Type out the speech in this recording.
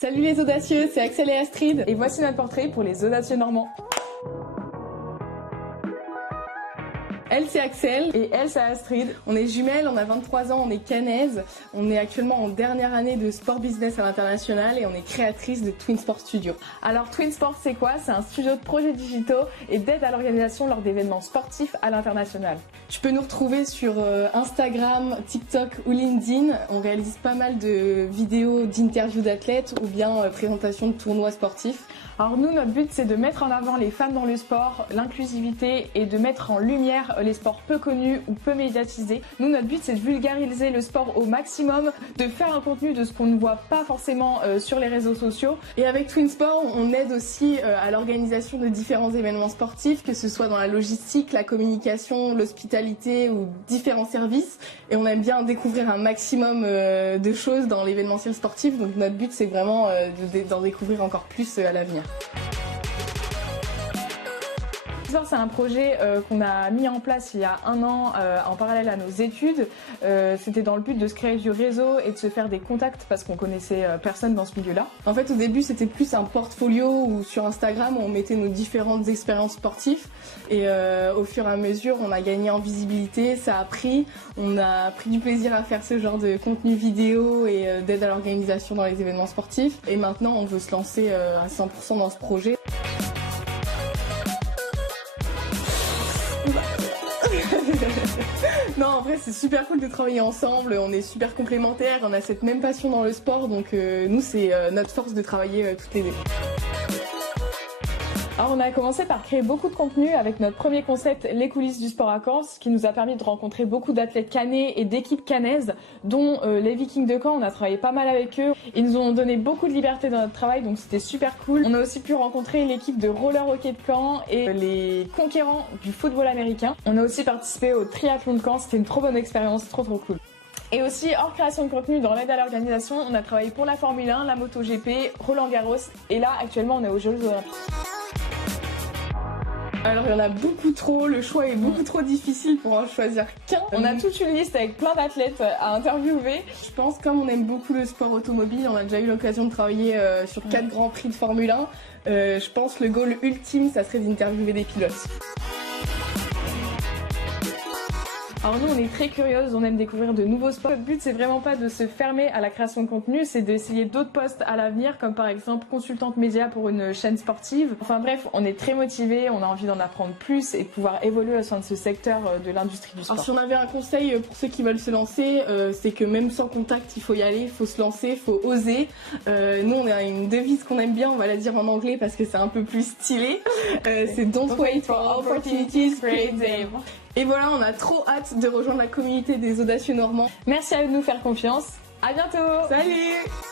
Salut les audacieux, c'est Axel et Astrid. Et voici notre portrait pour les audacieux normands. Elle c'est Axel et elle c'est Astrid. On est jumelles, on a 23 ans, on est cannaises. On est actuellement en dernière année de sport business à l'international et on est créatrice de Twin Sport Studio. Alors Twin Sport c'est quoi? C'est un studio de projets digitaux et d'aide à l'organisation lors d'événements sportifs à l'international. Tu peux nous retrouver sur Instagram, TikTok ou LinkedIn. On réalise pas mal de vidéos d'interviews d'athlètes ou bien présentations de tournois sportifs. Alors nous, notre but c'est de mettre en avant les femmes dans le sport, l'inclusivité et de mettre en lumière les sports peu connus ou peu médiatisés. Nous, notre but c'est de vulgariser le sport au maximum, de faire un contenu de ce qu'on ne voit pas forcément sur les réseaux sociaux. Et avec Twin Sport, on aide aussi à l'organisation de différents événements sportifs, que ce soit dans la logistique, la communication, l'hospitalité ou différents services. Et on aime bien découvrir un maximum de choses dans l'événementiel sportif. Donc notre but c'est vraiment d'en découvrir encore plus à l'avenir. C'est un projet qu'on a mis en place il y a un an en parallèle à nos études. C'était dans le but de se créer du réseau et de se faire des contacts parce qu'on connaissait personne dans ce milieu-là. En fait, au début, c'était plus un portfolio où sur Instagram, on mettait nos différentes expériences sportives. Et au fur et à mesure, on a gagné en visibilité, ça a pris. On a pris du plaisir à faire ce genre de contenu vidéo et d'aide à l'organisation dans les événements sportifs. Et maintenant, on veut se lancer à 100% dans ce projet. Non, en vrai c'est super cool de travailler ensemble, on est super complémentaires, on a cette même passion dans le sport, donc nous c'est notre force de travailler toutes les deux. Alors on a commencé par créer beaucoup de contenu avec notre premier concept, les coulisses du sport à Caen, ce qui nous a permis de rencontrer beaucoup d'athlètes cannais et d'équipes cannaises, dont les Vikings de Caen. On a travaillé pas mal avec eux. Ils nous ont donné beaucoup de liberté dans notre travail, donc c'était super cool. On a aussi pu rencontrer l'équipe de roller hockey de Caen et les conquérants du football américain. On a aussi participé au triathlon de Caen, c'était une trop bonne expérience, trop cool. Et aussi, hors création de contenu, dans l'aide à l'organisation, on a travaillé pour la Formule 1, la MotoGP, Roland Garros, et là actuellement on est aux Jeux Olympiques. Alors il y en a beaucoup trop, le choix est beaucoup trop difficile pour en choisir qu'un. On a toute une liste avec plein d'athlètes à interviewer. Je pense comme on aime beaucoup le sport automobile, on a déjà eu l'occasion de travailler sur 4 grands prix de Formule 1. Je pense le goal ultime, ça serait d'interviewer des pilotes. Alors nous on est très curieuses, on aime découvrir de nouveaux sports. Le but c'est vraiment pas de se fermer à la création de contenu, c'est d'essayer d'autres postes à l'avenir, comme par exemple consultante média pour une chaîne sportive. Enfin bref, on est très motivés, on a envie d'en apprendre plus et de pouvoir évoluer au sein de ce secteur de l'industrie du sport. Alors si on avait un conseil pour ceux qui veulent se lancer, c'est que même sans contact il faut y aller, il faut se lancer, il faut oser. Nous on a une devise qu'on aime bien, on va la dire en anglais parce que c'est un peu plus stylé. C'est Don't wait for opportunities, create them. Et voilà, on a trop hâte de rejoindre la communauté des audacieux normands. Merci à eux de nous faire confiance. À bientôt. Salut.